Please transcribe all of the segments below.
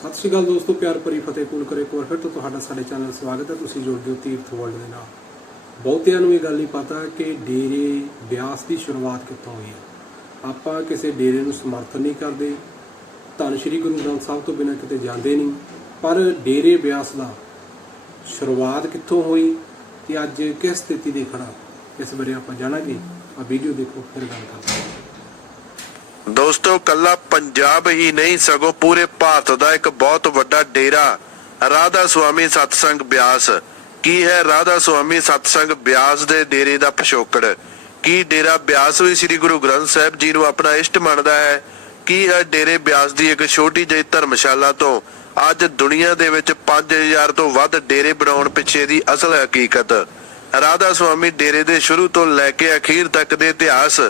ਸਤਿ ਸ਼੍ਰੀ ਅਕਾਲ ਦੋਸਤੋ, ਪਿਆਰ ਭਰੀ ਫਤਿਹ ਕੂਲ ਕਰੇ ਇੱਕ ਵਾਰ ਫਿਰ ਤੋਂ ਤੁਹਾਡਾ ਸਾਡੇ ਚੈਨਲ ਸਵਾਗਤ ਹੈ। ਤੁਸੀਂ ਜੁੜ ਗਏ ਹੋ ਤੀਰਥ ਵਰਲਡ ਦੇ ਨਾਲ। ਬਹੁਤਿਆਂ ਨੂੰ ਇਹ ਗੱਲ ਨਹੀਂ ਪਤਾ ਕਿ ਡੇਰੇ ਬਿਆਸ ਦੀ ਸ਼ੁਰੂਆਤ ਕਿੱਥੋਂ ਹੋਈ ਹੈ। ਆਪਾਂ ਕਿਸੇ ਡੇਰੇ ਨੂੰ ਸਮਰਥਨ ਨਹੀਂ ਕਰਦੇ। ਧੰਨ ਸ਼੍ਰੀ ਗੁਰੂ ਗ੍ਰੰਥ ਸਾਹਿਬ ਤੋਂ ਬਿਨਾਂ ਕਿਤੇ ਜਾਂਦੇ ਨਹੀਂ। ਪਰ ਡੇਰੇ ਬਿਆਸ ਦਾ ਸ਼ੁਰੂਆਤ ਕਿੱਥੋਂ ਹੋਈ ਤੇ ਅੱਜ ਕਿਸ ਸਥਿਤੀ ਦੇ ਖੜਾ, ਇਸ ਬਾਰੇ ਆਪਾਂ ਜਾਣਾਂਗੇ। ਆ ਵੀਡੀਓ ਦੇਖੋ, ਫਿਰ ਗੱਲ ਕਰਦੇ ਹਾਂ। ਦੋਸਤੋ, ਕੱਲਾ ਪੰਜਾਬ ਹੀ ਨਹੀਂ, ਸਗੋਂ ਪੂਰੇ ਭਾਰਤ ਦਾ ਇੱਕ ਬਹੁਤ ਵੱਡਾ ਡੇਰਾ, ਰਾਧਾ ਸੁਆਮੀ ਸਤਸੰਗ ਬਿਆਸ। ਕੀ ਹੈ ਰਾਧਾ ਸੁਆਮੀ ਸਤਸੰਗ ਬਿਆਸ ਦੇ ਡੇਰੇ ਦਾ ਪਿਛੋਕੜ? ਕੀ ਡੇਰਾ ਬਿਆਸ ਵੀ ਸ੍ਰੀ ਗੁਰੂ ਗ੍ਰੰਥ ਸਾਹਿਬ ਜੀ ਨੂੰ ਆਪਣਾ ਇਸ਼ਟ ਮੰਨਦਾ ਹੈ? ਕੀ ਹੈ ਡੇਰੇ ਬਿਆਸ ਦੀ ਇੱਕ ਛੋਟੀ ਜਿਹੀ ਧਰਮਸ਼ਾਲਾ ਤੋਂ ਅੱਜ ਦੁਨੀਆ ਦੇ ਵਿੱਚ 5000 ਤੋਂ ਵੱਧ ਡੇਰੇ ਬਣਾਉਣ ਪਿੱਛੇ ਦੀ ਅਸਲ ਹਕੀਕਤ? ਰਾਧਾ ਸੁਆਮੀ ਡੇਰੇ ਦੇ ਸ਼ੁਰੂ ਤੋਂ ਲੈ ਕੇ ਅਖੀਰ ਤੱਕ ਦੇ ਇਤਿਹਾਸ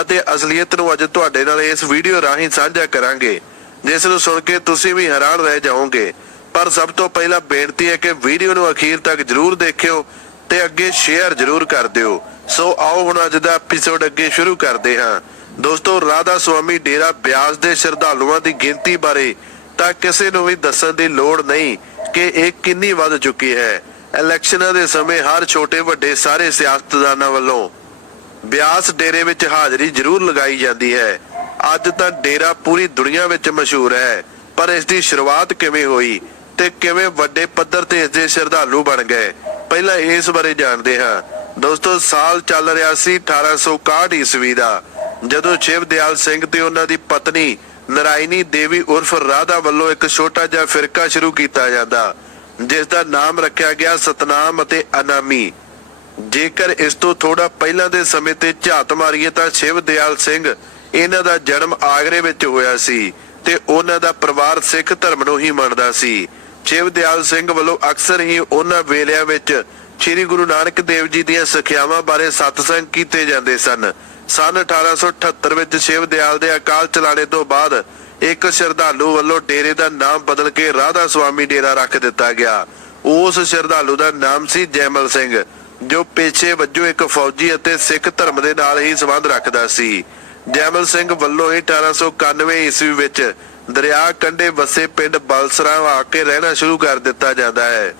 ਅਤੇ ਅਸਲੀਅਤ ਨੂੰ ਅੱਜ ਤੁਹਾਡੇ ਨਾਲ ਇਸ ਵੀਡੀਓ ਰਾਹੀਂ ਸਾਂਝਾ ਕਰਾਂਗੇ, ਜਿਸ ਨੂੰ ਸੁਣ ਕੇ ਤੁਸੀਂ ਵੀ ਹੈਰਾਨ ਰਹਿ ਜਾਓਗੇ। ਪਰ ਸਭ ਤੋਂ ਪਹਿਲਾਂ ਬੇਨਤੀ ਹੈ ਕਿ ਵੀਡੀਓ ਨੂੰ ਅਖੀਰ ਤੱਕ ਜਰੂਰ ਦੇਖਿਓ ਤੇ ਅੱਗੇ ਸ਼ੇਅਰ ਜਰੂਰ ਕਰ ਦਿਓ। ਸੋ ਆਓ ਹੁਣ ਅੱਜ ਦਾ ਐਪੀਸੋਡ ਅੱਗੇ ਸ਼ੁਰੂ ਕਰਦੇ ਹਾਂ। ਦੋਸਤੋ, ਰਾਧਾ ਸੁਆਮੀ ਡੇਰਾ ਬਿਆਸ ਦੇ ਸ਼ਰਧਾਲੂਆਂ ਦੀ ਗਿਣਤੀ ਬਾਰੇ ਤਾਂ ਕਿਸੇ ਨੂੰ ਵੀ ਦੱਸਣ ਦੀ ਲੋੜ ਨਹੀਂ ਕਿ ਇਹ ਕਿੰਨੀ ਵੱਧ ਚੁੱਕੀ ਹੈ। ਇਲੈਕਸ਼ਨਾਂ ਦੇ ਸਮੇਂ ਹਰ ਛੋਟੇ ਵੱਡੇ ਸਾਰੇ ਸਿਆਸਤਦਾਨਾਂ ਵੱਲੋਂ ਬਿਆਸ ਡੇਰੇ ਵਿੱਚ ਹਾਜ਼ਰੀ ਜ਼ਰੂਰ ਲਗਾਈ ਜਾਂਦੀ ਹੈ। ਅੱਜ ਤਾਂ ਡੇਰਾ ਪੂਰੀ ਦੁਨੀਆ ਵਿੱਚ ਮਸ਼ਹੂਰ ਹੈ, ਪਰ ਇਸ ਦੀ ਸ਼ੁਰੂਆਤ ਕਿਵੇਂ ਹੋਈ ਤੇ ਕਿਵੇਂ ਵੱਡੇ ਪੱਧਰ ਤੇ ਇਸ ਦੇ ਸ਼ਰਧਾਲੂ ਬਣ ਗਏ, ਪਹਿਲਾਂ ਇਸ ਬਾਰੇ ਜਾਣਦੇ ਹਾਂ। ਦੋਸਤੋ, ਸਾਲ ਚੱਲ ਰਿਹਾ ਸੀ 1861 ਈਸਵੀ ਦਾ, ਜਦੋਂ ਸ਼ਿਵ ਦਿਆਲ ਸਿੰਘ ਤੇ ਉਹਨਾਂ ਦੀ ਪਤਨੀ ਨਰਾਇਣੀ ਦੇਵੀ ਉਰਫ ਰਾਧਾ ਵੱਲੋਂ ਇੱਕ ਛੋਟਾ ਜਿਹਾ ਫਿਰਕਾ ਸ਼ੁਰੂ ਕੀਤਾ ਜਾਂਦਾ ਜਿਸ ਦਾ ਨਾਮ ਰੱਖਿਆ ਗਿਆ ਸਤਨਾਮ ਅਤੇ ਅਨਾਮੀ। ਜੇਕਰ ਇਸ ਤੋਂ ਥੋੜਾ ਪਹਿਲਾਂ ਦੇ ਸਮੇਂ ਤੇ ਝਾਤ ਮਾਰੀਏ ਤਾਂ ਸ਼ਿਵ ਦਿਆਲ ਸਿੰਘ ਇਹਨਾਂ ਦਾ ਜਨਮ ਆਗਰੇ ਵਿੱਚ ਹੋਇਆ ਸੀ ਤੇ ਉਹਨਾਂ ਦਾ ਪਰਿਵਾਰ ਸਿੱਖ ਧਰਮ ਨੂੰ ਹੀ ਮੰਨਦਾ ਸੀ। ਸ਼ਿਵ ਦਿਆਲ ਸਿੰਘ ਵੱਲੋਂ ਅਕਸਰ ਹੀ ਉਹਨਾਂ ਵੇਲਿਆਂ ਵਿੱਚ ਸ੍ਰੀ ਗੁਰੂ ਨਾਨਕ ਦੇਵ ਜੀ ਦੀਆਂ ਸਿੱਖਿਆਵਾਂ ਬਾਰੇ ਸਤਸੰਗ ਕੀਤੇ ਜਾਂਦੇ ਸਨ। ਸਨ 1878 ਵਿੱਚ ਸ਼ਿਵ ਦਿਆਲ ਦੇ ਅਕਾਲ ਚਲਾਣੇ ਤੋਂ ਬਾਅਦ ਇੱਕ ਸ਼ਰਧਾਲੂ ਵੱਲੋਂ ਡੇਰੇ ਦਾ ਨਾਮ ਬਦਲ ਕੇ ਰਾਧਾ ਸੁਆਮੀ ਡੇਰਾ ਰੱਖ ਦਿੱਤਾ ਗਿਆ। ਉਸ ਸ਼ਰਧਾਲੂ ਦਾ ਨਾਮ ਸੀ ਜੈਮਲ ਸਿੰਘ। ਜੋ ਪੇਸ਼ੇ ਵਜੋਂ ਇੱਕ ਫੌਜੀ ਅਤੇ ਸਿੱਖ ਧਰਮ ਦੇ ਨਾਲ ਹੀ ਸੰਬੰਧ ਰੱਖਦਾ ਸੀ। ਜੈਮਲ ਸਿੰਘ ਵੱਲੋਂ ਹੀ 1891 ਈਸਵੀ ਵਿੱਚ ਦਰਿਆ ਕੰਢੇ ਵਸੇ ਪਿੰਡ ਬਲਸਰਾ ਆ ਕੇ ਰਹਿਣਾ ਸ਼ੁਰੂ ਕਰ ਦਿੱਤਾ ਜਾਂਦਾ ਹੈ।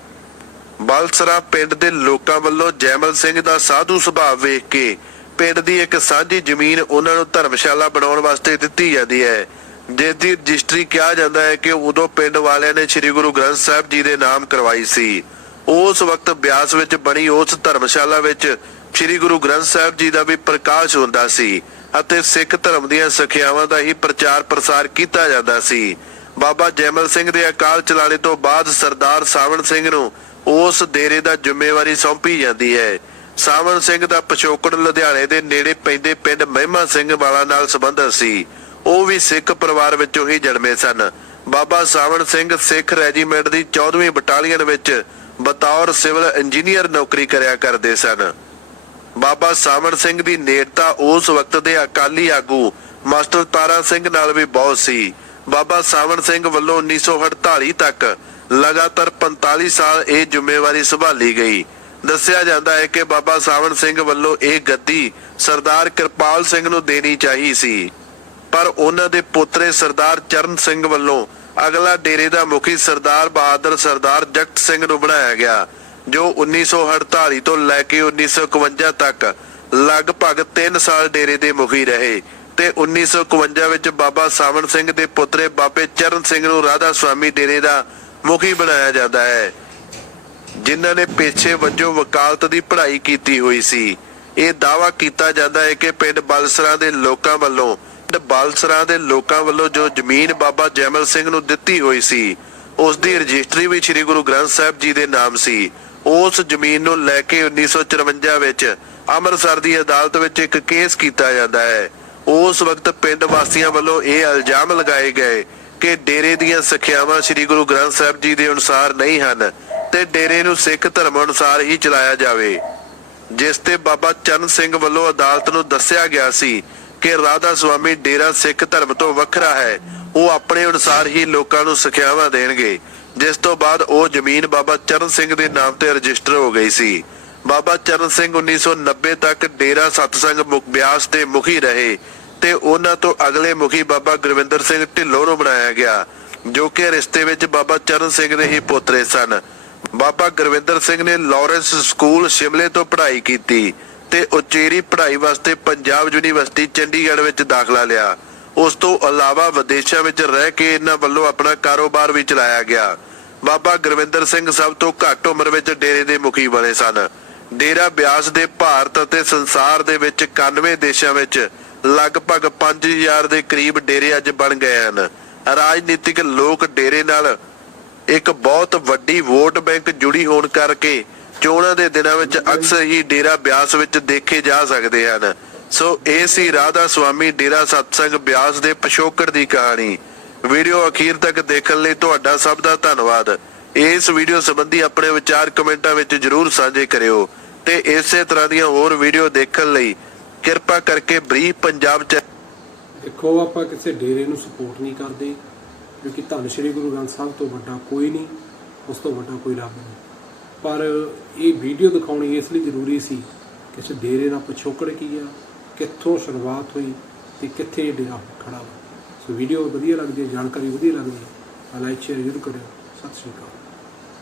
ਬਲਸਰਾ ਪਿੰਡ ਦੇ ਲੋਕਾਂ ਵੱਲੋਂ ਜੈਮਲ ਸਿੰਘ ਦਾ ਸਾਧੂ ਸੁਭਾਅ ਵੇਖ ਕੇ ਪਿੰਡ ਦੀ ਇੱਕ ਸਾਂਝੀ ਜ਼ਮੀਨ ਉਹਨਾਂ ਨੂੰ ਧਰਮਸ਼ਾਲਾ ਬਣਾਉਣ ਵਾਸਤੇ ਦਿੱਤੀ ਜਾਂਦੀ ਹੈ। ਜਿਸ ਦੀ ਰਜਿਸਟਰੀ ਕਿਹਾ ਜਾਂਦਾ ਹੈ ਕਿ ਉਦੋਂ ਪਿੰਡ ਵਾਲਿਆਂ ਨੇ ਸ੍ਰੀ ਗੁਰੂ ਗ੍ਰੰਥ ਸਾਹਿਬ ਜੀ ਦੇ ਨਾਮ ਕਰਵਾਈ ਸੀ। ਉਸ ਵਕਤ ਬਿਆਸ ਵਿੱਚ ਬਣੀ ਉਸ ਧਰਮਸ਼ਾਲਾ ਵਿੱਚ ਸ੍ਰੀ ਗੁਰੂ ਗ੍ਰੰਥ ਸਾਹਿਬ ਜੀ ਦਾ ਵੀ ਪ੍ਰਕਾਸ਼ ਹੁੰਦਾ ਸੀ ਅਤੇ ਸਿੱਖ ਧਰਮ ਦੀਆਂ ਸਿੱਖਿਆਵਾਂ ਦਾ ਹੀ ਪ੍ਰਚਾਰ ਪ੍ਰਸਾਰ ਕੀਤਾ ਜਾਂਦਾ ਸੀ। ਬਾਬਾ ਜੈਮਲ ਸਿੰਘ ਦੇ ਅਕਾਲ ਚਲਾਣੇ ਤੋਂ ਬਾਅਦ ਸਰਦਾਰ ਸਾਵਣ ਸਿੰਘ ਨੂੰ ਉਸ ਡੇਰੇ ਦਾ ਜ਼ਿੰਮੇਵਾਰੀ ਸੌਂਪੀ ਜਾਂਦੀ ਹੈ। ਸਾਵਣ ਸਿੰਘ ਦਾ ਪਿਛੋਕੜ ਲੁਧਿਆਣੇ ਦੇ ਨੇੜੇ ਪੈਂਦੇ ਪਿੰਡ ਮਹਿਮਾ ਸਿੰਘ ਵਾਲਾ ਨਾਲ ਸੰਬੰਧਿਤ ਸੀ। ਉਹ ਵੀ ਸਿੱਖ ਪਰਿਵਾਰ ਵਿੱਚੋਂ ਹੀ ਜਨਮੇ ਸਨ। ਬਾਬਾ ਸਾਵਣ ਸਿੰਘ ਸਿੱਖ ਰੈਜੀਮੈਂਟ ਦੀ 14ਵੀਂ ਬਟਾਲੀਅਨ ਵਿੱਚ ਬਤੌਰ ਸਿਵਲ ਇੰਜੀਨੀਅਰ ਨੌਕਰੀ ਕਰਿਆ ਕਰਦੇ ਸਨ। ਬਾਬਾ ਸਾਵਣ ਸਿੰਘ ਦੀ ਨੇੜਤਾ ਉਸ ਵਕਤ ਦੇ ਅਕਾਲੀ ਆਗੂ ਮਾਸਟਰ ਤਾਰਾ ਸਿੰਘ ਨਾਲ ਵੀ ਬਹੁਤ ਸੀ। ਬਾਬਾ ਸਾਵਣ ਸਿੰਘ ਵੱਲੋਂ 1948 ਤੱਕ ਲਗਾਤਾਰ 45 ਸਾਲ ਇਹ ਜ਼ਿੰਮੇਵਾਰੀ ਸੰਭਾਲੀ ਗਈ। ਦੱਸਿਆ ਜਾਂਦਾ ਹੈ ਕਿ ਬਾਬਾ ਸਾਵਣ ਸਿੰਘ ਵੱਲੋਂ ਇਹ ਗੱਦੀ ਸਰਦਾਰ ਕਿਰਪਾਲ ਸਿੰਘ ਨੂੰ ਦੇਣੀ ਚਾਹੀ ਸੀ। ਪਰ ਉਹਨਾਂ ਦੇ ਪੁੱਤਰੇ ਸਰਦਾਰ ਚਰਨ ਸਿੰਘ ਵੱਲੋਂ ਅਗਲਾ ਡੇਰੇ ਦਾ ਮੁਖੀ ਸਰਦਾਰ ਬਹਾਦਰ ਸਰਦਾਰ ਜਗਤ ਸਿੰਘ ਨੂੰ ਬਣਾਇਆ ਗਿਆ, ਜੋ 1948 ਤੋਂ ਲੈ ਕੇ 1951 ਤੱਕ ਲਗਭਗ 3 ਸਾਲ ਡੇਰੇ ਦੇ ਮੁਖੀ ਰਹੇ ਤੇ 1951 ਵਿੱਚ ਬਾਬਾ ਸਾਵਣ ਸਿੰਘ ਦੇ ਪੁੱਤਰੇ ਬਾਬੇ ਚਰਨ ਸਿੰਘ ਨੂੰ ਰਾਧਾ ਸੁਆਮੀ ਡੇਰੇ ਦਾ ਮੁਖੀ ਬਣਾਇਆ ਜਾਂਦਾ ਹੈ, ਜਿਨ੍ਹਾਂ ਨੇ ਪੇਸ਼ੇ ਵਜੋਂ ਵਕਾਲਤ ਦੀ ਪੜ੍ਹਾਈ ਕੀਤੀ ਹੋਈ ਸੀ। ਇਹ ਦਾਵਾ ਕੀਤਾ ਜਾਂਦਾ ਹੈ ਕਿ ਪਿੰਡ ਬਲਸਰਾ ਦੇ ਲੋਕਾਂ ਵੱਲੋਂ ਪਿੰਡ ਬਲਸਰਾ ਦੇ ਲੋਕਾਂ ਵੱਲੋਂ ਜੋ ਜ਼ਮੀਨ ਬਾਬਾ ਜੈਮਲ ਸਿੰਘ ਨੂੰ ਦਿੱਤੀ ਹੋਈ ਸੀ, ਉਸ ਦੀ ਰਜਿਸਟਰੀ ਵੀ ਸ੍ਰੀ ਗੁਰੂ ਗ੍ਰੰਥ ਸਾਹਿਬ ਜੀ ਦੇ ਨਾਮ ਸੀ। ਉਸ ਜ਼ਮੀਨ ਨੂੰ ਲੈ ਕੇ 1954 ਵਿੱਚ ਅੰਮ੍ਰਿਤਸਰ ਦੀ ਅਦਾਲਤ ਵਿੱਚ ਇੱਕ ਕੇਸ ਕੀਤਾ ਜਾਂਦਾ ਹੈ। ਉਸ ਵਕਤ ਪਿੰਡ ਵਾਸੀਆਂ ਵੱਲੋਂ ਇਹ ਇਲਜ਼ਾਮ ਲਗਾਏ ਗਏ ਕਿ ਡੇਰੇ ਦੀਆਂ ਸਿੱਖਿਆਵਾਂ ਸ੍ਰੀ ਗੁਰੂ ਗ੍ਰੰਥ ਸਾਹਿਬ ਜੀ ਦੇ ਅਨੁਸਾਰ ਨਹੀਂ ਹਨ ਤੇ ਡੇਰੇ ਨੂੰ ਸਿੱਖ ਧਰਮ ਅਨੁਸਾਰ ਹੀ ਚਲਾਇਆ ਜਾਵੇ। ਜਿਸ ਤੇ ਬਾਬਾ ਚਰਨ ਸਿੰਘ ਵੱਲੋਂ ਅਦਾਲਤ ਨੂੰ ਦੱਸਿਆ ਗਿਆ ਸੀ ਕਿ ਰਾਧਾ ਸੁਆਮੀ ਡੇਰਾ ਸਿੱਖ ਧਰਮ ਤੋਂ ਵੱਖਰਾ ਹੈ। ਉਹ ਆਪਣੇ ਅਨੁਸਾਰ ਹੀ ਲੋਕਾਂ ਨੂੰ ਸਿੱਖਿਆਵਾਂ ਦੇਣਗੇ। ਜਿਸ ਤੋਂ ਬਾਅਦ ਉਹ ਜ਼ਮੀਨ ਬਾਬਾ ਚਰਨ ਸਿੰਘ ਦੇ ਨਾਮ ਤੇ ਰਜਿਸਟਰ ਹੋ ਗਈ ਸੀ। ਬਾਬਾ ਚਰਨ ਸਿੰਘ 1990 ਤੱਕ ਡੇਰਾ ਸਤਸੰਗ ਮੁਖ ਬਿਆਸ ਦੇ ਮੁਖੀ ਰਹੇ ਤੇ ਉਹਨਾਂ ਤੋਂ ਅਗਲੇ ਮੁਖੀ ਬਾਬਾ ਗੁਰਵਿੰਦਰ ਸਿੰਘ ਢਿੱਲੋਂ ਨੂੰ ਬਣਾਇਆ ਗਿਆ, ਜੋ ਕਿ ਰਿਸ਼ਤੇ ਵਿੱਚ ਬਾਬਾ ਚਰਨ ਸਿੰਘ ਦੇ ਹੀ ਪੋਤਰੇ ਸਨ। ਬਾਬਾ ਗੁਰਵਿੰਦਰ ਸਿੰਘ ਨੇ ਲਾਰੈਂਸ ਸਕੂਲ ਸ਼ਿਮਲੇ ਤੋਂ ਪੜ੍ਹਾਈ ਕੀਤੀ। ਤੇ ਉਚੇਰੀ ਪੜ੍ਹਾਈ ਵਾਸਤੇ ਪੰਜਾਬ ਯੂਨੀਵਰਸਿਟੀ ਚੰਡੀਗੜ੍ਹ ਵਿੱਚ ਦਾਖਲਾ ਲਿਆ। ਉਸ ਤੋਂ ਇਲਾਵਾ ਵਿਦੇਸ਼ਾਂ ਵਿੱਚ ਰਹਿ ਕੇ ਇਹਨਾਂ ਵੱਲੋਂ ਆਪਣਾ ਕਾਰੋਬਾਰ ਵੀ ਚਲਾਇਆ ਗਿਆ। ਬਾਬਾ ਗੁਰਵਿੰਦਰ ਸਿੰਘ ਸਭ ਤੋਂ ਘੱਟ ਉਮਰ ਵਿੱਚ ਡੇਰੇ ਦੇ ਮੁਖੀ ਬਣੇ ਸਨ। ਡੇਰਾ ਬਿਆਸ ਦੇ ਭਾਰਤ ਅਤੇ ਸੰਸਾਰ ਦੇ ਵਿੱਚ 91 ਦੇਸ਼ਾਂ ਵਿੱਚ ਲਗਭਗ 5000 ਦੇ ਕਰੀਬ ਡੇਰੇ ਅੱਜ ਬਣ ਗਏ ਹਨ। ਰਾਜਨੀਤਿਕ ਲੋਕ ਡੇਰੇ ਨਾਲ ਇੱਕ ਬਹੁਤ ਵੱਡੀ ਵੋਟ ਬੈਂਕ ਜੁੜੀ ਹੋਣ ਕਰਕੇ ਚੋਣਾਂ ਦੇ ਦਿਨਾਂ ਵਿੱਚ ਅਕਸਰ ਹੀ ਡੇਰਾ ਬਿਆਸ ਵਿੱਚ ਦੇਖੇ ਜਾ ਸਕਦੇ ਹਨ। ਸੋ ਇਹ ਸੀ ਰਾਧਾ ਸੁਆਮੀ ਡੇਰਾ ਸਤਸੰਗ ਬਿਆਸ ਦੇ ਪਿਛੋਕੜ ਦੀ ਕਹਾਣੀ। ਵੀਡੀਓ ਅਖੀਰ ਤੱਕ ਦੇਖਣ ਲਈ ਤੁਹਾਡਾ ਸਭ ਦਾ ਧੰਨਵਾਦ। ਇਸ ਵੀਡੀਓ ਸੰਬੰਧੀ ਆਪਣੇ ਵਿਚਾਰ ਕਮੈਂਟਾਂ ਵਿੱਚ ਜਰੂਰ ਸਾਂਝੇ ਕਰਿਓ ਤੇ ਇਸੇ ਤਰ੍ਹਾਂ ਦੀਆਂ ਹੋਰ ਵੀਡੀਓ ਦੇਖਣ ਲਈ ਕਿਰਪਾ ਕਰਕੇ ਬਰੀਫ ਪੰਜਾਬ ਚ ਦੇਖੋ, ਆਪਾਂ ਕਿਸੇ ਡੇਰੇ ਨੂੰ ਸਪੋਰਟ ਨਹੀਂ ਕਰਦੇ, ਕਿਉਂਕਿ ਧੰਨ ਸ਼੍ਰੀ ਗੁਰੂ ਗ੍ਰੰਥ ਸਾਹਿਬ ਤੋਂ ਵੱਡਾ ਕੋਈ ਨਹੀਂ, ਉਸ ਤੋਂ ਵੱਡਾ ਕੋਈ ਰੱਬ ਨਹੀਂ। ਪਰ ਇਹ ਵੀਡੀਓ ਦਿਖਾਉਣੀ ਇਸ ਲਈ ਜ਼ਰੂਰੀ ਸੀ ਕਿ ਇਸ ਡੇਰੇ ਦਾ ਪਿਛੋਕੜ ਕੀ ਆ, ਕਿੱਥੋਂ ਸ਼ੁਰੂਆਤ ਹੋਈ ਤੇ ਕਿੱਥੇ ਇਹ ਡੇਰਾ ਖੜਾ ਵਾ। ਸੋ ਵੀਡੀਓ ਵਧੀਆ ਲੱਗਦੀ ਹੈ, ਜਾਣਕਾਰੀ ਵਧੀਆ ਲੱਗਦੀ ਹੈ ਲਾਈਕ, ਸ਼ੇਅਰ ਜ਼ਰੂਰ ਕਰਿਓ। ਸਤਿ ਸ਼੍ਰੀ ਅਕਾਲ।